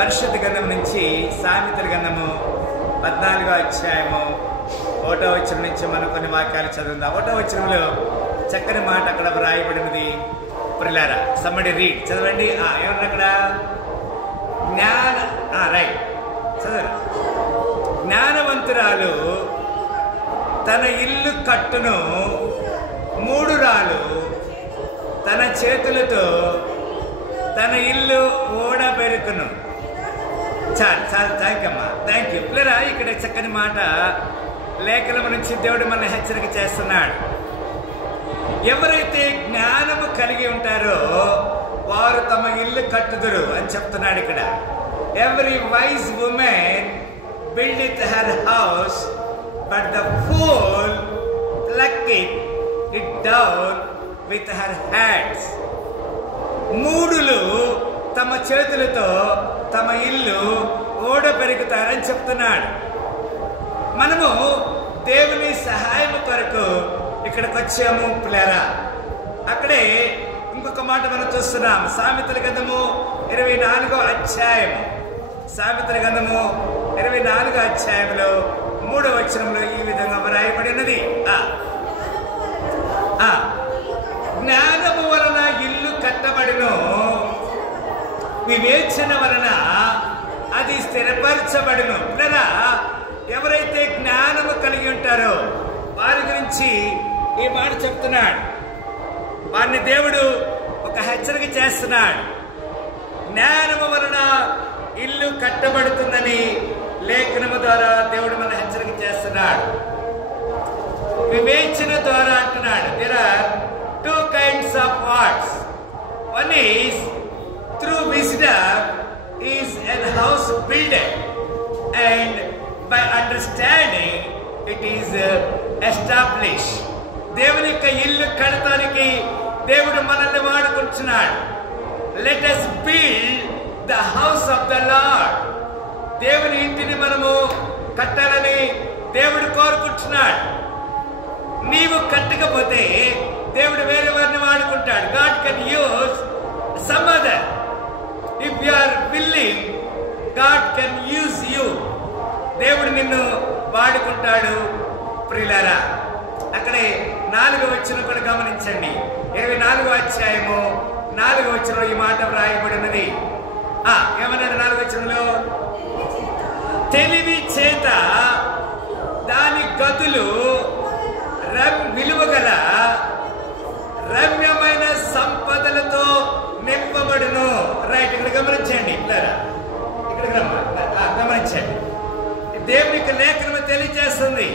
పరిశుద్ధ గ్రంథం నుంచి సామెతల గ్రంథము 14వ అధ్యాయము 1వ వచనం నుంచి మనం కొన్ని వాక్యాలు చదువుదాం. 1వ వచనంలో చక్కని మాట అక్కడ వ్రాయబడినది. ప్రియులారా, సమ్మడి రీడ్ చదవండి. ఏమన్నా అక్కడ రైట్ చదవండి. జ్ఞానవంతురాలు తన ఇల్లు కట్టును, మూఢురాలు తన చేతులతో తన ఇల్లు ఓడబెరుకును. చాలు చాలు, థ్యాంక్ అమ్మా, థ్యాంక్ యూ. పిల్లరా, ఇక్కడ చక్కని మాట లేఖనం నుంచి దేవుడు మన హెచ్చరిక చేస్తున్నాడు. ఎవరైతే జ్ఞానము కలిగి ఉంటారో వారు తమ ఇల్లు కట్టుదురు అని చెప్తున్నాడు ఇక్కడ. Every wise women build her house but the fool pluck it down with her hands. మూఢులు తమ చేతులతో తమ ఇల్లు ఓడ పెరుగుతారని చెప్తున్నాడు. మనము దేవుని సహాయం కొరకు ఇక్కడికి వచ్చాము పిల్లరా. అక్కడే ఇంకొక మాట మనం చూస్తున్నాం. సామెతల గ్రంథము 24వ అధ్యాయము, సామెతల గ్రంథము 24వ అధ్యాయంలో 3వ వచనంలో ఈ విధంగా వ్రాయబడినది. జ్ఞానము వలన ఇల్లు కట్టబడును, వివేచన వలన అది స్థిరపరచబడును. పిల్లరా, ఎవరైతే జ్ఞానము కలిగి ఉంటారో వారి గురించి ఈ మాట చెప్తున్నాడు. వారిని దేవుడు ఒక హెచ్చరిక చేస్తున్నాడు. జ్ఞానము వలన ఇల్లు కట్టబడుతుందని లేఖనము ద్వారా దేవుడు మన హెచ్చరిక చేస్తున్నాడు. వివేచన ద్వారా అంటున్నాడు. There are two kinds of words. One is through wisdom is an house builded, and by understanding it is established. దేవుని యొక్క ఇల్లు కడతానికి దేవుడు మనల్ని వాడుకుంటున్నాడు. Let us build the house of the Lord. దేవుని ఇంటిని మనము కట్టాలని దేవుడు కోరుకుంటున్నాడు. నీవు కట్టకపోతే దేవుడు వేరే వారిని వాడుకుంటాడు. God can use some other. If you are willing, God can use you. దేవుడు నిన్ను వాడుకుంటాడు. ప్రియులారా, అక్కడే 4వ వచనం కూడా గమనించండి. 24వ అధ్యాయము 4వ వచనంలో ఈ మాట వ్రాయబడినది. ఏమన్నాడు 4వ వచనంలో? తెలివి చేత దాని గదులు విలువగల రమ్యమైన సంపదలతో నింపబడును. రైట్, ఇక్కడ గమనించండి. ఇక్కడ గమనించండి. దేవునికి లేఖనమే తెలియజేస్తుంది.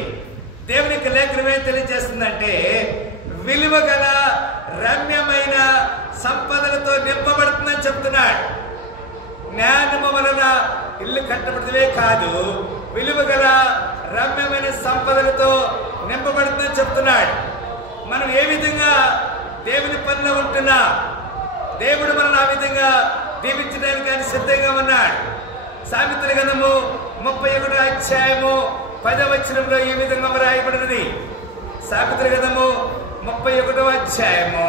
దేవునికి లేఖనమే తెలియజేస్తుందంటే విలువ గల రమ్యమైన సంపదలతో నింపబడుతుందని చెప్తున్నాడు. జ్ఞానము వలన ఇల్లు కట్టబడితే కాదు, విలువ గల రమ్యమైన సంపదలతో నింపబడుతుందని చెప్తున్నాడు. మనం ఏ విధంగా దేవుని పనిలో ఉంటున్నా దేవుడు మనల్ని ఆ విధంగా దీవించడానికి ఆయన సిద్ధంగా ఉన్నాడు. సామెతల గ్రంథము 31వ అధ్యాయము 10వ వచనంలో ఈ విధంగా వ్రాయబడినది. సామెతల గ్రంథము 31వ అధ్యాయము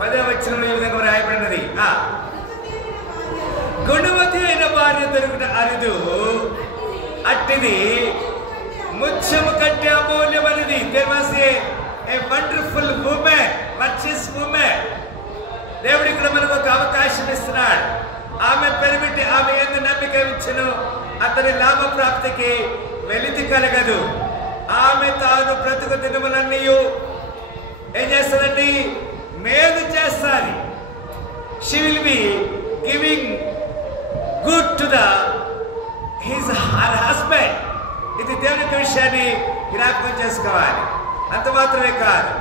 10వ వచనంలో ఈ విధంగా వ్రాయబడినది. గుణవతి అయిన భార్య దొరుకుట అరుదు, అట్టిది ముత్యము కంటే అమూల్యమైనది. There was a wonderful woman, virtuous woman. దేవుడు ఇక్కడ మనకు ఒక అవకాశం ఇస్తున్నాడు. ఆమె పెరిమిటి ఆమె ఎందు నమ్మిక ఉంచెను, అతని లాభ ప్రాప్తికి వెలితి కలగదు. ఆమె తాను బ్రతుకు దినములన్నీ ఏం చేస్తుందండి? మేలు చేస్తుంది. She will be giving good to her husband. ఇది దేవుని యొక్క విషయాన్ని జ్ఞాపకం చేసుకోవాలి. అంత మాత్రమే కాదు,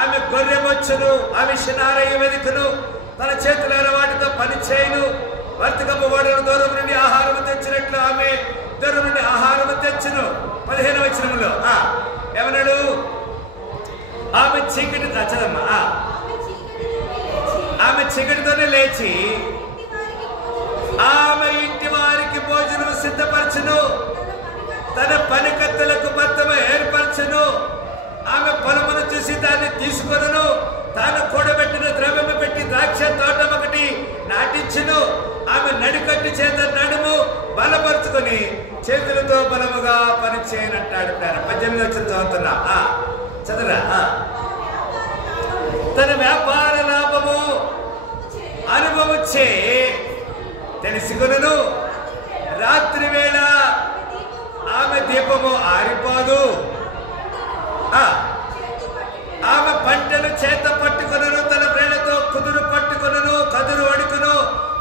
ఆమె గొర్రె బొచ్చును, ఆమె శనారయ్య వెదుకును, తన చేతులైన వాటితో పని చేయను. వర్తకము ఓడను దూరం నుండి ఆహారము తెచ్చినట్లు ఆమె దూరం నుండి ఆహారము తెచ్చును. 15వ వచనంలో ఏమన్నాడు? ఆమె చీకటి చదమ్మా. ఆమె చీకటితోనే లేచి ఆమె ఇంటి వారికి భోజనం సిద్ధపరచును, తన పనికత్తెలకు భర్తము ఏర్పరచును. ఆమె పొలమును చూసి దాన్ని తీసుకొనును, తాను కూడబెట్టిన ద్రవ్యము పెట్టి ద్రాక్ష తోట ఒకటి నాటించును. ఆమె చేత నడుము బలపరుచుకొని చేతులతో బలముగా పనిచేయనంటాడు. 18 వచ్చిన చదువుతున్నా, చదరా. తన వ్యాపార లాభము అనుభవచ్చే తెలుసుకొనును. రాత్రి వేళ ఆమె దీపము ఆరిపోదు. ఆమె పంటను చేత పట్టుకొనును. తన వేళతో కుదురు పట్టుకొనును. కదురు అడుగును.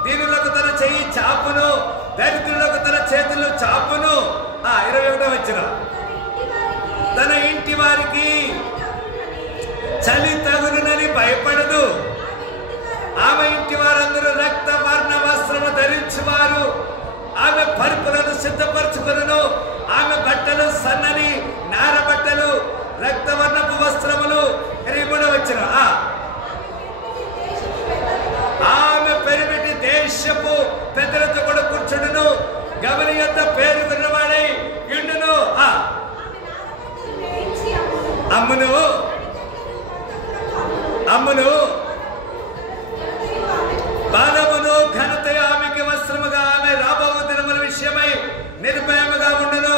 దీనులకు తన చెయ్యి చాపును. దరిద్రులకు తన చేతులు చాపును. 21 వచ్చిన తన ఇంటి వారికి చలి తగునని భయపడదు. ఆమె ఇంటి వారందరూ రక్త వర్ణ వస్త్రము ధరించువారు. ఆమె పరుపులను సిద్ధపరచుకొనును. ఆమె బట్టలు సన్నని నార బట్టలు, రక్తవర్ణపు వస్త్రములు. 23 వచ్చిన ఆమె పెరిమిటి దేశపు పెద్దలతో కూడా కూర్చుండును. గమని యొక్క పేరు విన్నవాడై ఉండును. అమ్మును అమ్మును బాలమును ఘనత ఆమెకి వస్త్రముగా. ఆమె రాబో దినముల విషయమై నిర్భయముగా ఉండును.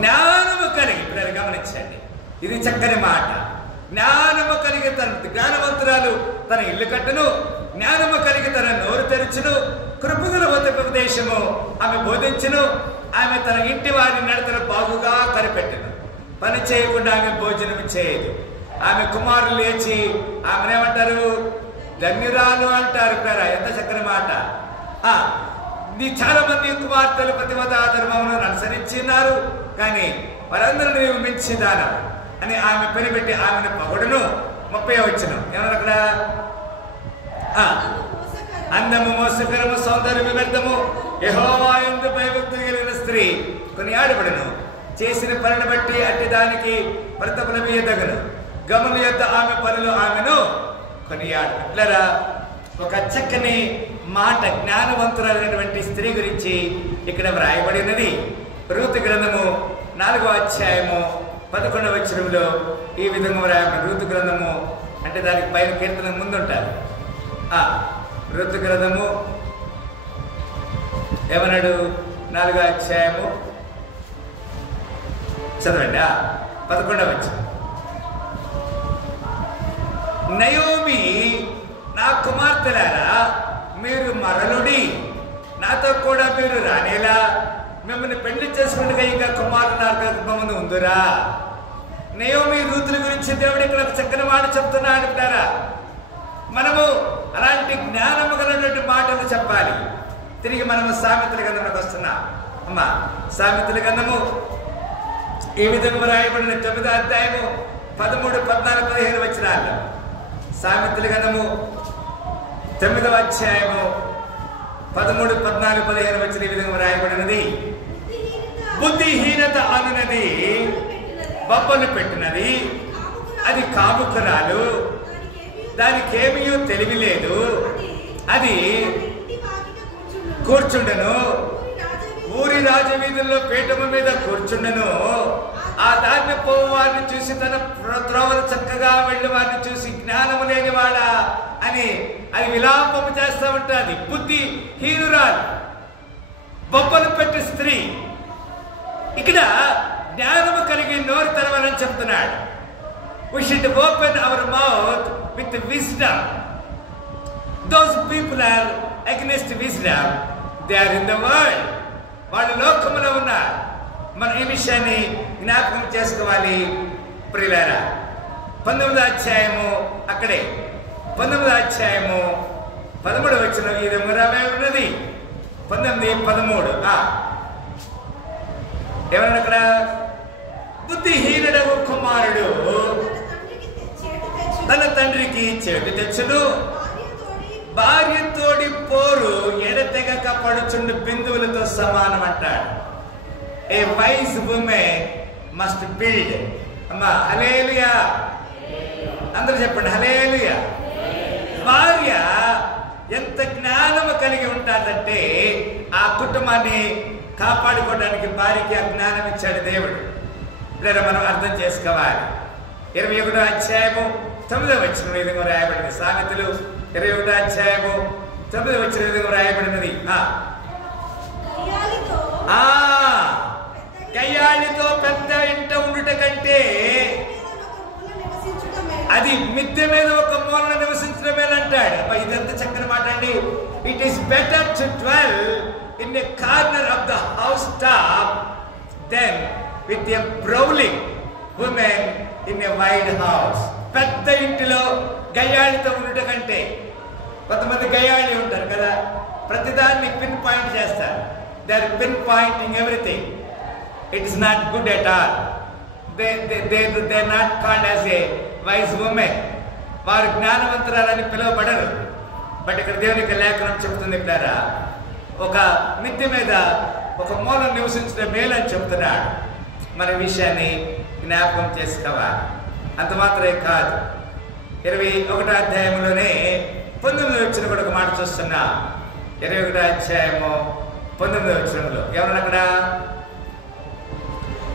జ్ఞానము కలిగి, ఇప్పుడు గమనించండి, ఇది చక్కని మాట. జ్ఞానము కలిగి జ్ఞానవంతురాలు తన ఇల్లు కట్టును. జ్ఞానము కలిగి తన నోరు తెరచును. కృపగల ఉపదేశము ఆమె బోధించును. ఆమె తన ఇంటి వారి నడతను బాగుగా కనిపెట్టును. పని చేయకుండా ఆమె భోజనం చేయదు. ఆమె కుమారులు లేచి ఆమెనేమంటారు? ధన్యురాలు అంటారు. ఎంత చక్కని మాట. చాలా మంది కుమార్తెలు ప్రతిమతా ధర్మమును అనుసరించినారు, కానీ వారందరూ నీవు మించి దానం అని ఆమె పెరిపెట్టి ఆమెను పొగడును. 30 వచ్చిన ఏమన్నా అక్కడ? అందము మోసకరము సౌందర్యము వ్యర్థము. యెహోవా యందు భయభక్తి కలిగిన స్త్రీ కొనియాడబడును. చేసిన పనిని బట్టి అట్టి దానికి ప్రతిఫలమియ్యదగును. గమన యొద్ద ఆమె పనులు ఆమెను కొనియాడు. ఇట్లరా ఒక చక్కని మాట జ్ఞానవంతురాలైనటువంటి స్త్రీ గురించి ఇక్కడ వ్రాయబడినది. రూతు గ్రంథము 4వ అధ్యాయము 11వ వచనంలో ఈ విధంగా వ్రాయబడి. రూతు గ్రంథము అంటే దానికి పైన కీర్తన ముందుంటారు. రూతు గ్రంథము ఏమన్నాడు? 4వ అధ్యాయము చదవండి. 11వ వచనం. నయోమి, నా కుమార్తెలారా, మీరు మరలుడి, నాతో కూడా మీరు రానేలా. మిమ్మల్ని పెళ్లి చేసుకుంటే ఇంకా కుమారుడు నా గర్భమున ఉందిరా. నయోమి రూతుల గురించి దేవుడు ఇక్కడ ఒక చక్కని మాట చెప్తున్నాడు అంటారా. మనము అలాంటి జ్ఞానము కలిగినటువంటి మాటలు చెప్పాలి. తిరిగి మనము సామెతల గ్రంథంలోకి వస్తున్నాం. అమ్మా, సామెతల గ్రంథము ఈ విధంగా రాయబడిన 9వ అధ్యాయము 13, 14, 15 వచనాలు. సామెతల గ్రంథము 9వ అధ్యాయము 13, 14, 15 వచ్చిన ఈ విధంగా రాయబడినది. బుద్ధిహీనత అనునది బొబ్బలు పెట్టినది, అది కాముకురాలు, దానికేమీ తెలివి లేదు. అది కూర్చుండెను, ఊరి రాజవీధుల్లో పీఠము మీద కూర్చుండెను. ఆ దాన్ని పోవు వారిని చూసి తన త్రోవలు చక్కగా వెళ్ళి వారిని చూసి జ్ఞానము లేనివాడా అని అది విలాపము చేస్తూ ఉంటుంది. బుద్ధి హీనురాలు, బొబ్బలు పెట్టి స్త్రీ. ఇక్కడ జ్ఞానము కలిగి నోరు తెరవాలని చెప్తున్నాడు. We should open our mouth with wisdom. Those people are against wisdom. They are in the world. వాళ్ళు లోకములో ఉన్నారు. మనం ఈ విషయాన్ని జ్ఞాపకం చేసుకోవాలి ప్రియులారా. 19వ అధ్యాయము అక్కడే 19వ అధ్యాయము 13వ వచనం ఈ విధంగా రాయబడి ఉన్నది. 19, 13 ఏమన్నా అక్కడ? బుద్ధిహీనుడగు కుమారుడు తన తండ్రికి చేటు తెచ్చును, భార్యతోడి పోరు ఎడతెగక పడుచుండు బిందువులతో సమానం అంటాడు. ఏ వైజ్ వుమెన్ మస్ట్ బిల్డ్. అమ్మా హల్లెలూయా, అందరూ చెప్పండి హల్లెలూయా. భార్య ఎంత జ్ఞానము కలిగి ఉంటాడంటే ఆ కుటుంబాన్ని కాపాడుకోవడానికి భార్యకి ఆ జ్ఞానం ఇచ్చాడు దేవుడు. లేదా మనం అర్థం చేసుకోవాలి. 21వ అధ్యాయము 9వ వచనం విధంగా రాయబడింది. సామెతలు 21వ అధ్యాయము 9వ వచనం విధంగా వ్రాయబడినది. గయ్యాళితో పెద్ద ఇంట ఉండుట కంటే అది మిద్దె మీద ఒక మూలన నివసించడమే అంటాడు. ఇదంతా చక్కని మాట అండి. It is better to dwell in a corner of the house top then with a brawling women in a wide house. పెద్ద ఇంటిలో గయ్యాళితో ఉండుట కంటే, కొంతమంది గయ్యాళి ఉంటారు కదా, ప్రతిదాన్ని పిన్ పాయింట్ చేస్తారు. They are pin pointing everything. It is not good at all. They not called as a wise women. వారు జ్ఞానవంతురాలని పిలువబడరు. బట్ ఇక్కడ దేవునికి లేఖనం చెబుతుంది పిల్లరా, ఒక మిద్దె మీద ఒక మూలం నివసించడం మేలని చెబుతున్నాడు. మన విషయాన్ని జ్ఞాపకం చేసుకోవాలి. అంత మాత్రమే కాదు, 21వ అధ్యాయంలోనే 19వ వచనం కూడా ఒక మాట చూస్తున్నా. 21వ అధ్యాయము 19వ వచనంలో ఎవరన్నా అక్కడ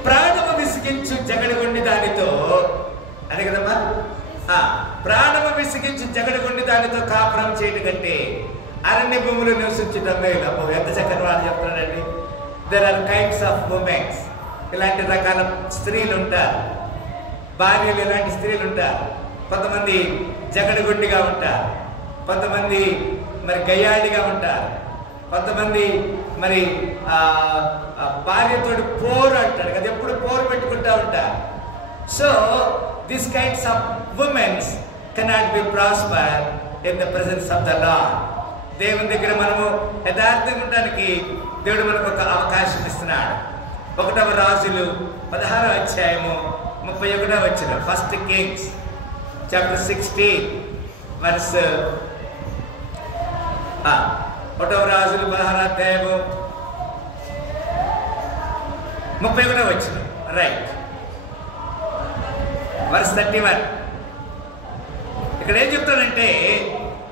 ప్రాణము విసిగించు జగడగొండి దానితో, అదే కదమ్మా, ప్రాణము విసిగించు జగడగొండి దానితో కాపురం చేయడం కంటే అరణ్య భూములు నివసించడం మేలు. అబ్బో, ఎంత చక్కని వాడు చెప్తున్నాడండి. There are kinds of womens. ఇలాంటి రకాల స్త్రీలు ఉంటారు, భార్యలు ఇలాంటి స్త్రీలు ఉంటారు. కొంతమంది జగడగొండిగా ఉంటారు, కొంతమంది మరి గయ్యాళిగా ఉంటారు, కొంతమంది మరి భార్యతోటి పోరు అంటాడు కదా, ఎప్పుడు పోరు పెట్టుకుంటా ఉంటారు. So this kinds of women's cannot be prosper in the presence of the lord. దేవుని దగ్గర మనము యథార్థంగా ఉండడానికి దేవుడు మనకు ఒక అవకాశం ఇస్తున్నాడు. 1వ రాజులు 16వ అధ్యాయము 31వ వచనం. 1 Kings chapter 16 verse 1వ రాజులు 16వ అధ్యాయము 31వ వచనం. Right, verse 31. ఇక్కడ ఏం చెప్తాడంటే,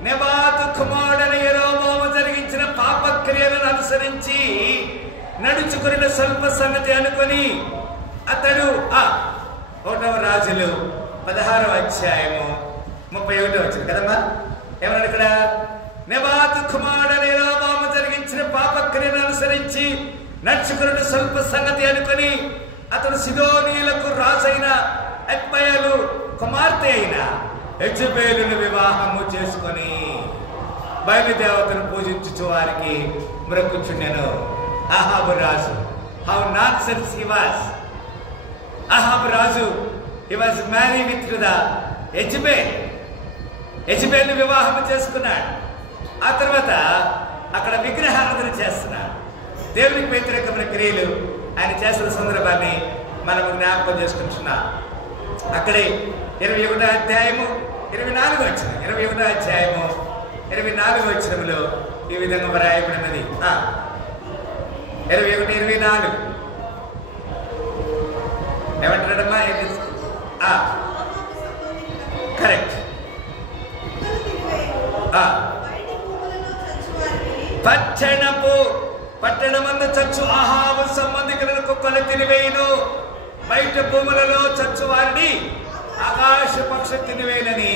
నెబాతు కుమారుడైన యెరోబోము జరిగించిన పాపక్రియలను అనుసరించి నడుచుకున్న స్వల్ప సంగతి అనుకొని అతడు 1వ రాజులు 16వ అధ్యాయము 31వ వచనం కదమ్మా. ఏమన్నాడు ఇక్కడ? నెబాతు కుమారుడైన యెరోబోము జరిగించిన పాపక్రియలను అనుసరించి నడుచుకున్న స్వల్ప సంగతి అనుకొని అతడు సిదోనీయులకు రాజైన ఎత్బయలు కుమార్తె అయిన యెజెబెలును వివాహము చేసుకొని బయలుదేవతను పూజించుచు వారికి మ్రొక్కుచుండెను. అహాబు రాజు, హౌ నాన్సెన్స్ హి వాస్. అహాబు రాజు, he was married with the Jezebel. యెజెబెలును వివాహం చేసుకున్నాడు. ఆ తర్వాత అక్కడ విగ్రహారాధన చేస్తున్నాడు. దేవునికి వ్యతిరేకమైన క్రియలు ఆయన చేస్తున్న సందర్భాన్ని మనం జ్ఞాపకం చేసుకుంటున్నాం. అక్కడే 21వ అధ్యాయము 24వ వచనం, 21వ అధ్యాయము 24వ వచనంలో ఈ విధంగా వ్రాయబడినది. 21-24 ఏమంటాడమ్మా? కరెక్ట్. పట్టణమందు చచ్చు అహాబు సంబంధికులను కుక్కలు తినివేయును, బయట భూములలో చచ్చు వారిని ఆకాశ పక్ష తినివేయనని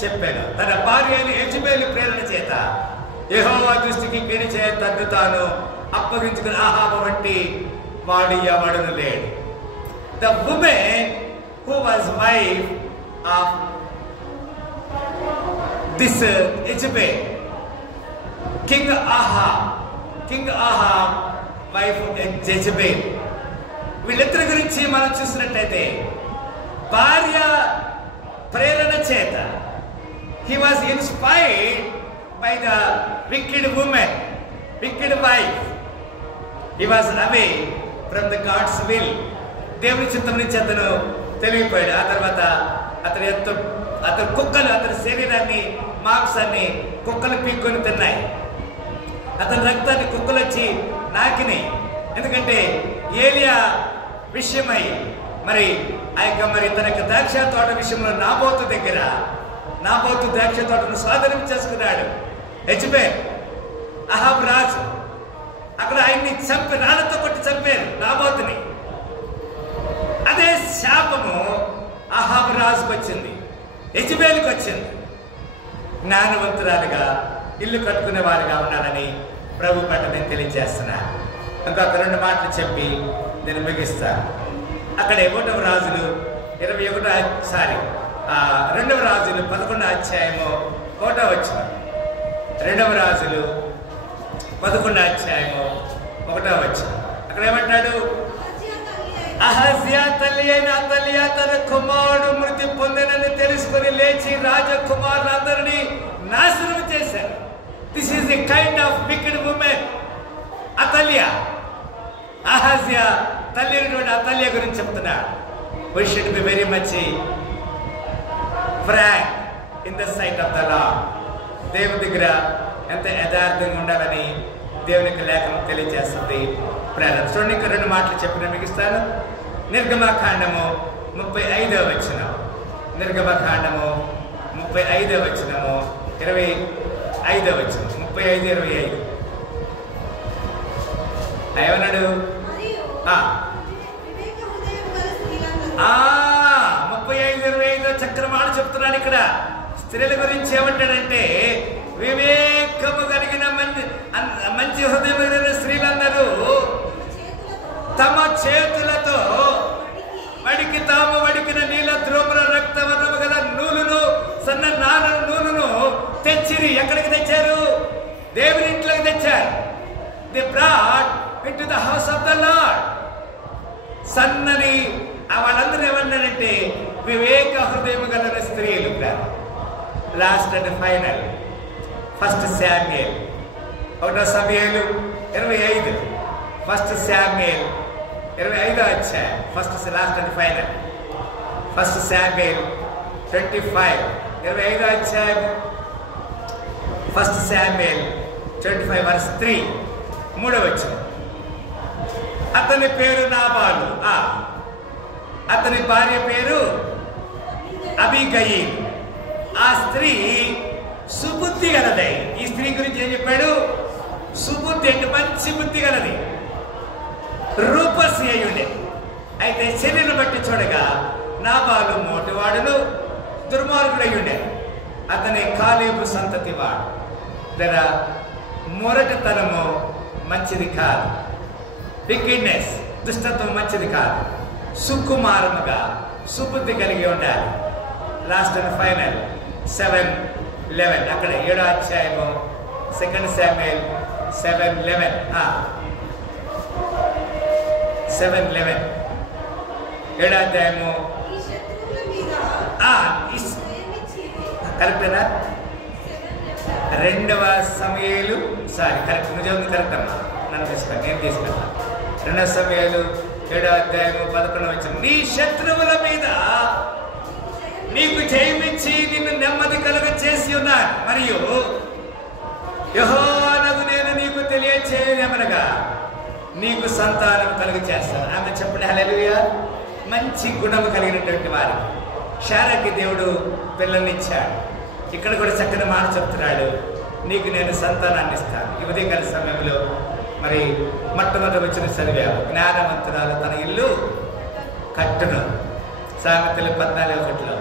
చెప్పాడు. తన భార్య అయిన యెజెబెలు ప్రేరణ చేత యెహోవా దృష్టికి కీడు చేయ తన్ను తాను అప్పగించుకుని అహాబు వంటి వాడు ఎవడును లేడు. The women who was wife of this Jezebel, king Ahab wife Jezebel, వీళ్ళిద్దరి గురించి మనం చూసినట్లయితే భార్య ప్రేరణ చేత he was inspired by the wicked woman, wicked wife. He was away from the God's will. దేవుని చిత్తం నుంచి అతను తెలివిపోయాడు. ఆ తర్వాత అతను కుక్కలు అతని శరీరాన్ని మాంసాన్ని కుక్కలు పీక్కొని తిన్నాయి. అతని రక్తాన్ని కుక్కలు వచ్చి నాకినాయి. ఎందుకంటే ఏలియా విషయమై మరి ఆ యొక్క మరి తన యొక్క ద్రాక్ష తోట విషయంలో నాబోతు ద్రాక్ష తోటను స్వాధీనం చేసుకున్నాడు యెజెబెల్. అహాబు రాజు అక్కడ ఆయన్ని రాళ్ళతో కొట్టి చంపారు నాబోతుని. అదే శాపము అహాబు రాజుకు వచ్చింది, యెజెబెలుకు వచ్చింది. జ్ఞానవంతురాలుగా ఇల్లు కట్టుకునే వారిగా ఉండాలని ప్రభు పట్ల నేను తెలియజేస్తున్నా. ఇంకొక 2 మాటలు చెప్పి నేను ముగిస్తాను. అక్కడే 1వ రాజులు 2వ రాజులు 11వ అధ్యాయము 1వ వచనం. 2వ రాజులు 11వ అధ్యాయము 1వ వచనం. అక్కడ ఏమంటాడు? అహజ్యా తల్లి అయిన అతల్యా తన కుమారుడు మృతి పొందినని తెలుసుకుని లేచి రాజకుమారులందరినీ నాశనం చేశారు. This is the kind of wicked women Athaliah. అహజ్యా తల్లి అయినటువంటి అతల్యా గురించి చెప్తున్నాడు. We should be very much frank in the sight of the Lord. దేవుని దగ్గర ఎంత యథార్థంగా ఉండాలని దేవునికి లేఖనం తెలియజేస్తుంది. చూడండి, ఇంకా 2 మాటలు చెప్పిన మిగిస్తాను. నిర్గమకాండము 35వ వచనం. నిర్గమకాండము 35వ వచనము 25వ వచనం. 35-25 ఏమన్నాడు? 35-25 చక్రమాడు చెప్తున్నాడు. ఇక్కడ స్త్రీల గురించి ఏమంటాడంటే, వివేకము కలిగిన మంచి హృదయం కలిగిన స్త్రీలందరూ తమ చేతులతో తాము వడికిన నీల ద్రోముల రక్తవర్ణము గల నూలును సన్న నారను నూలును తెచ్చిరి. ఎక్కడికి తెచ్చారు? దేవుని ఇంట్లోకి తెచ్చారు. The brought into the house of the lord. సన్నని వాళ్ళందరూ ఏమన్నారంటే వివేక హృదయం గల స్త్రీలు. లాస్ట్ అండ్ ఫైనల్ 1 శామ్యూయల్ 1వ సమూయేలు 25. 1 శామ్యూయల్ 25వ అధ్యాయం. లాస్ట్ అండ్ ఫైనల్ 1 శామ్యూయల్ 25 25వ అధ్యాయం. 1 శామ్యూయల్ 25 verse 3 3వ వచనం. అతని పేరు నాబాలు, అతని భార్య పేరు అబీగయీల్. ఆ స్త్రీ సుబుద్ధి గలదై. ఈ స్త్రీ గురించి ఏం చెప్పాడు? సుబుద్ధి అంటే మంచి బుద్ధి గలది, రూపసి అయి ఉండే. అయితే శరీరం బట్టి చూడగా నాబాలు మోటివాడును దుర్మార్గుడై ఉండే. అతని కాలేబు సంతతి వాడు. మొరటతనము మంచిది కాదు, వికెడ్నెస్ దుష్టత్వం మంచిది కాదు. సుకుమారముగా సుబుద్ధి కలిగి ఉండాలి. లాస్ట్ అండ్ ఫైనల్ 7:11 అక్కడ 7వ అధ్యాయము 2 శామ్యూయల్ 7:11 7:11 7వ అధ్యాయము. కరెక్టేనా? 2వ సమూయేలు కరెక్ట్. నిజం కరెక్ట్ అమ్మా, నన్ను తీసుకున్నా, నేను తీసుకున్నా. 2వ సమూయేలు 7వ అధ్యాయము 11వ వచనం. నీ శత్రువుల మీద నీకు జయమిచ్చి నిన్ను నెమ్మది కలుగ చేసి ఉన్నాను, మరియు యెహోవానగు నేను నీకు తెలియచేయమనగా నీకు సంతానం కలుగ చేస్తాను. ఆమె చెప్పండి హల్లెలూయా. మంచి గుణము కలిగినటువంటి వారు శారాకి దేవుడు పిల్లల్నిచ్చాడు. ఇక్కడ కూడా చక్కని మాట చెప్తున్నాడు, నీకు నేను సంతానాన్ని ఇస్తాను. ఈ ఉదయకాల సమయంలో మరి మొట్టమొదటి వచ్చిన చదివాము, జ్ఞానవంతురాలు తన ఇల్లు కట్టును. సామెతలు 14:1.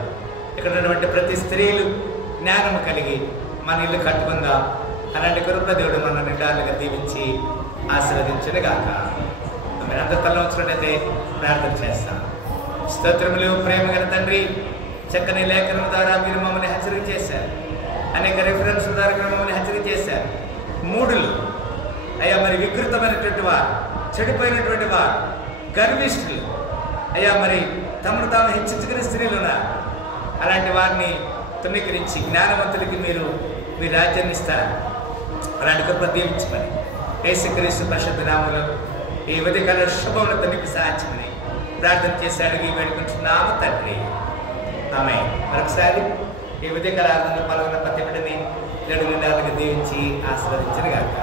ఇక్కడ ఉన్నటువంటి ప్రతి స్త్రీలు జ్ఞానం కలిగి మన ఇల్లు కట్టుకుందాం. అలాంటి కృప దేవుడు మన నిండాలుగా దీవించి ఆశీర్వదించునుగాక. మీరు అందరూ తల ఉంచినట్టయితే ప్రార్థన చేస్తాం. స్తోత్రములు ప్రేమగల తండ్రి, చక్కని లేఖనం ద్వారా మీరు మమ్మల్ని హెచ్చరిక చేశారు. అనేక రెఫరెన్స్ ద్వారా మమ్మల్ని హెచ్చరిక చేశారు. మూఢులు అయ్యా, మరి వికృతమైనటువంటి వారు, చెడిపోయినటువంటి వారు, గర్విష్ఠులు అయ్యా, మరి తమను తాము హెచ్చించుకునే స్త్రీలు ఉన్నారు. అలాంటి వారిని తృణీకరించి జ్ఞానవంతులకి మీరు మీ రాజ్యాన్ని ఇస్తారు. అలాంటి కృప దీవించమని యేసుక్రీస్తు పరిశుద్ధ నామములో ఈ ఉదయకాల శుభములతో మీకు సాధ్యమని ప్రార్థన చేసి అడిగి వేడుకుంటున్నాము తండ్రి, ఆమేన్. మరొకసారి ఈ ఉదయకాల ఆరాధనలో పాల్గొన్న ప్రతి బిడ్డని 7 నిండాలుగా దీవించి ఆశీర్వదించనుగాక.